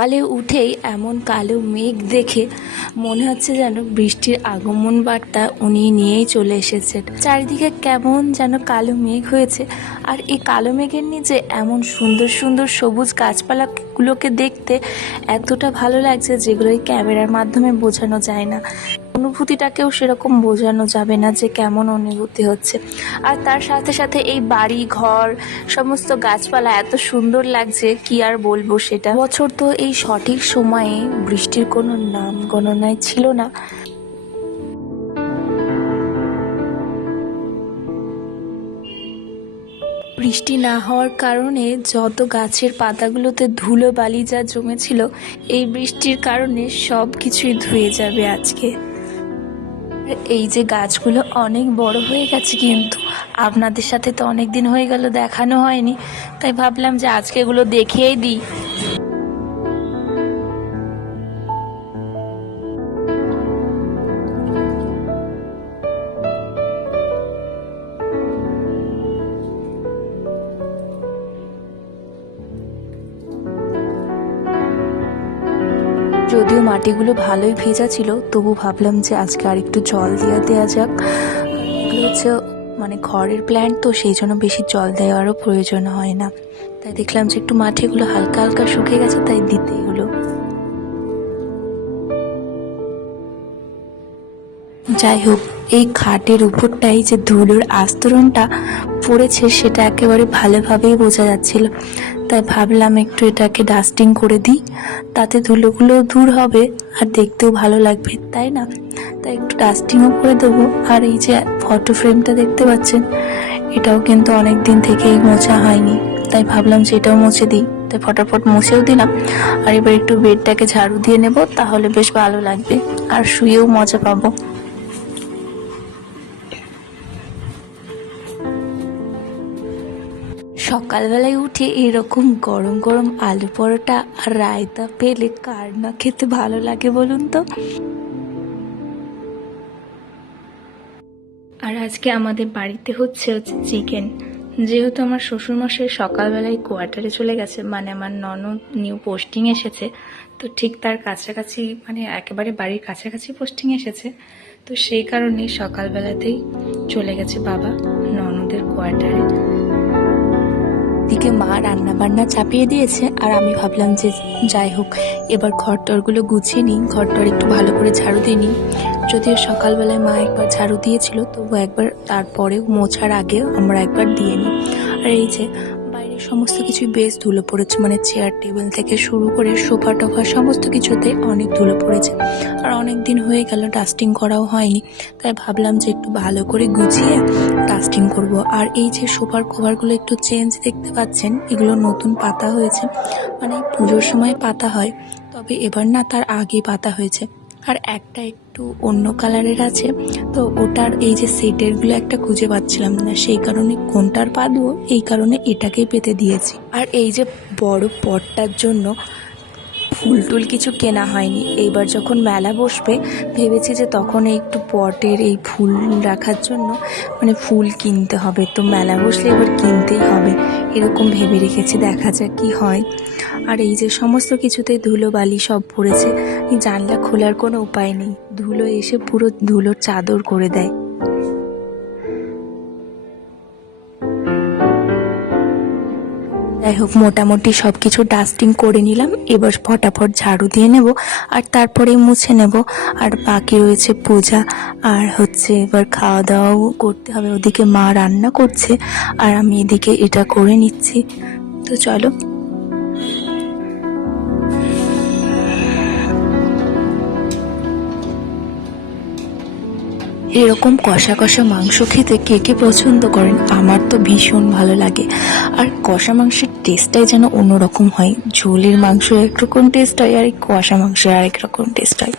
সকালে উঠেই এমন কালো মেঘ দেখে মনে হচ্ছে যেন বৃষ্টির আগমন বার্তা উনি নিয়েই চলে এসেছেন। চারিদিকে কেমন যেন কালো মেঘ হয়েছে, আর এই কালো মেঘের নিচে এমন সুন্দর সুন্দর সবুজ গাছপালাগুলোকে দেখতে এতটা ভালো লাগছে যেগুলো এই ক্যামেরার মাধ্যমে বোঝানো যায় না। অনুভূতিটাকেও সেরকম বোঝানো যাবে না যে কেমন অনুভূতি হচ্ছে। আর তার সাথে সাথে এই বাড়ি, ঘর, সমস্ত গাছপালা এত সুন্দর লাগছে, কি আর বলব সেটা? বছর তো এই সঠিক সময়ে বৃষ্টির কোনো নাম গণনায় ছিল না। বৃষ্টি না হওয়ার কারণে যত গাছের পাতাগুলোতে ধুলো বালি যা জমেছিল, এই বৃষ্টির কারণে সব কিছুই ধুয়ে যাবে আজকে। এই যে গাছগুলো অনেক বড় হয়ে গেছে কিন্তু। আপনাদের সাথে তো অনেক দিন হয়ে গেল, দেখানো হয়নি। তাই ভাবলাম যে আজকে এগুলো দেখিয়েই দিই। যদিও মাটিগুলো ভালোই ভেজা ছিল, তবু ভাবলাম যে আজকে আর একটু জল দিয়ে দেওয়া যাক। হচ্ছে মানে ঘরের প্ল্যান্ট তো, সেই জন্য বেশি জল দেওয়ারও প্রয়োজন হয় না। তাই দেখলাম যে একটু মাটিগুলো হালকা হালকা শুকিয়ে গেছে, তাই দিতে এগুলো যাই হোক, এই খাটের উপরটাই যে ধুলোর আস্তরণটা পড়েছে, সেটা একেবারে ভালোভাবেই বোঝা যাচ্ছিল। তাই ভাবলাম একটু এটাকে ডাস্টিং করে দিই। তাতে ধুলোগুলো দূর হবে আর দেখতেও ভালো লাগবে, তাই না? তাই একটু ডাস্টিংও করে দেবো। আর এই যে ফটো ফ্রেমটা দেখতে পাচ্ছেন, এটাও কিন্তু অনেক দিন থেকেই মোছা হয়নি। তাই ভাবলাম যে এটাও মুছে দিই। তাই ফটাফট মুছেও দিলাম। আর এবার একটু বেডটাকে ঝাড়ু দিয়ে নেব, তাহলে বেশ ভালো লাগবে। আর শুয়েও মজা পাবো। সকালবেলায় উঠে এরকম গরম গরম আলু পরোটা আর রায়তা পেলে কার না খেতে ভালো লাগে বলুন তো? আর আজকে আমাদের বাড়িতে হচ্ছে হচ্ছে চিকেন যেহেতু আমার শ্বশুরমশাই সকালবেলায় কোয়ার্টারে চলে গেছে মানে আমার ননদ নিউ পোস্টিং এসেছে, তো ঠিক তার কাছাকাছি মানে একেবারে বাড়ির কাছাকাছি পোস্টিং এসেছে, তো সেই কারণেই সকালবেলাতেই চলে গেছে বাবা ননদের কোয়ার্টারে দিকে মা রান্না বান্না চাপিয়ে দিয়েছে, আর আমি ভাবলাম যে যাই হোক, এবার ঘর টরগুলো গুছিয়ে নিই ঘর টর একটু ভালো করে ঝাড়ু দিয়ে নিই। যদিও সকালবেলায় মা একবার ঝাড়ু দিয়েছিল, তবু একবার তারপরেও মোছার আগে আমরা একবার দিয়ে নিই। আর এই যে সমস্ত কিছুই বেশ ধুলো পড়েছে মানে চেয়ার টেবিল থেকে শুরু করে সোফা, টোফা, সমস্ত কিছুতে অনেক ধুলো পড়েছে। আর অনেক দিন হয়ে গেল ডাস্টিং করাও হয়নি। তাই ভাবলাম যে একটু ভালো করে গুছিয়ে ডাস্টিং করব। আর এই যে সোফার কভারগুলো একটু চেঞ্জ দেখতে পাচ্ছেন, এগুলো নতুন পাতা হয়েছে। মানে পুজোর সময় পাতা হয়, তবে এবার না তার আগে পাতা হয়েছে। আর একটা একটু অন্য কালারের আছে। তো ওটার এই যে সেটেরগুলো একটা খুঁজে পাচ্ছিলাম না, সেই কারণে কোনটার পাতবো এই কারণে এটাকেই পেতে দিয়েছি। আর এই যে বড় পটটার জন্য ফুল টুল কিছু কেনা হয়নি। এইবার যখন মেলা বসবে, ভেবেছি যে তখন একটু পটের এই ফুল রাখার জন্য মানে ফুল কিনতে হবে। তো মেলা বসলে এবার কিনতেই হবে। এরকম ভেবে রেখেছি, দেখা যাক কি হয়। আর এই যে সমস্ত কিছুতে ধুলো বালি সব পড়েছে জানলা খোলার কোনো উপায় নেই। ধুলো এসে পুরো ধুলোর চাদর করে দেয়। যাই হোক মোটামুটি সব কিছু ডাস্টিং করে নিলাম। এবার ফটাফট ঝাড়ু দিয়ে নেব আর তারপরে মুছে নেব। আর বাকি রয়েছে পূজা আর হচ্ছে এবার খাওয়া দাওয়াও করতে হবে। ওদিকে মা রান্না করছে আর আমি এদিকে এটা করে নিচ্ছি। তো চলো। এরকম কষা কষা মাংস খেতে কে কে পছন্দ করেন আমার তো ভীষণ ভালো লাগে। আর কষা মাংসের টেস্টটাই যেন অন্যরকম হয়। ঝোলের মাংস একরকম টেস্ট হয় আর কষা মাংসের আরেক রকম টেস্ট হয়